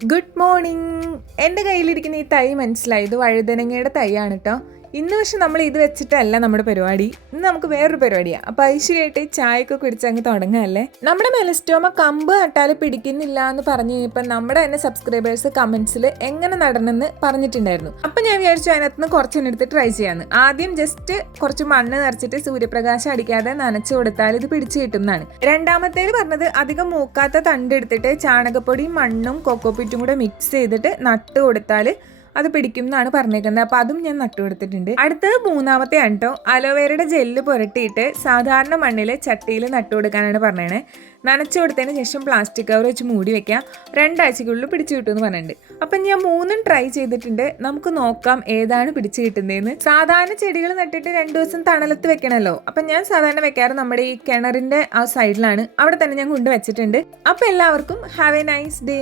Good morning. എൻ്റെ കയ്യിലിരിക്കുന്ന ഈ തൈ മനസ്സിലായി, ഇത് വഴുതനങ്ങയുടെ തൈയാണ് കേട്ടോ. ഇന്ന് പക്ഷെ നമ്മൾ ഇത് വെച്ചിട്ടല്ല നമ്മുടെ പരിപാടി. ഇന്ന് നമുക്ക് വേറൊരു പരിപാടിയാണ്. അപ്പോൾ ഐശ്വര്യമായിട്ട് ചായയൊക്കെ കുടിച്ച് അങ്ങ് തുടങ്ങാമല്ലേ. നമ്മുടെ മെലസ്റ്റോമ കമ്പ് നട്ടാൽ പിടിക്കുന്നില്ല എന്ന് പറഞ്ഞു കഴിഞ്ഞപ്പോൾ നമ്മുടെ തന്നെ സബ്സ്ക്രൈബേഴ്സ് കമൻസിൽ എങ്ങനെ നടണമെന്ന് പറഞ്ഞിട്ടുണ്ടായിരുന്നു. അപ്പം ഞാൻ വിചാരിച്ചു അതിനകത്ത് കുറച്ചെടുത്ത് ട്രൈ ചെയ്യാമെന്ന്. ആദ്യം ജസ്റ്റ് കുറച്ച് മണ്ണ് നിറച്ചിട്ട് സൂര്യപ്രകാശം അടിക്കാതെ നനച്ചു കൊടുത്താൽ ഇത് പിടിച്ചു കിട്ടും എന്നാണ്. രണ്ടാമത്തേല് പറഞ്ഞത് അധികം മൂക്കാത്ത തണ്ട് എടുത്തിട്ട് ചാണകപ്പൊടിയും മണ്ണും കൊക്കോപ്പിറ്റും കൂടെ മിക്സ് ചെയ്തിട്ട് നട്ട് കൊടുത്താൽ അത് പിടിക്കും എന്നാണ് പറഞ്ഞേക്കുന്നത്. അപ്പോൾ അതും ഞാൻ നട്ടു കൊടുത്തിട്ടുണ്ട്. അടുത്തത് മൂന്നാമത്തെ ആണ് കേട്ടോ. അലോവേരയുടെ ജെല്ല് പുരട്ടിയിട്ട് സാധാരണ മണ്ണിൽ ചട്ടിയിൽ നട്ടു കൊടുക്കാനാണ് പറഞ്ഞത്. നനച്ചു കൊടുത്തതിന് ശേഷം പ്ലാസ്റ്റിക് കവർ വെച്ച് മൂടി വെക്കാം. 2 ആഴ്ചക്കുള്ളിൽ പിടിച്ചു കിട്ടുമെന്ന് പറഞ്ഞിട്ടുണ്ട്. അപ്പം ഞാൻ 3 ട്രൈ ചെയ്തിട്ടുണ്ട്. നമുക്ക് നോക്കാം ഏതാണ് പിടിച്ചു കിട്ടുന്നതെന്ന്. സാധാരണ ചെടികൾ നട്ടിട്ട് 2 ദിവസം തണലത്ത് വെക്കണമല്ലോ. അപ്പം ഞാൻ സാധാരണ വെക്കാറ് നമ്മുടെ ഈ കിണറിൻ്റെ ആ സൈഡിലാണ്. അവിടെ തന്നെ ഞാൻ കൊണ്ടുവച്ചിട്ടുണ്ട്. അപ്പം എല്ലാവർക്കും ഹാവ് എ നൈസ് ഡേ.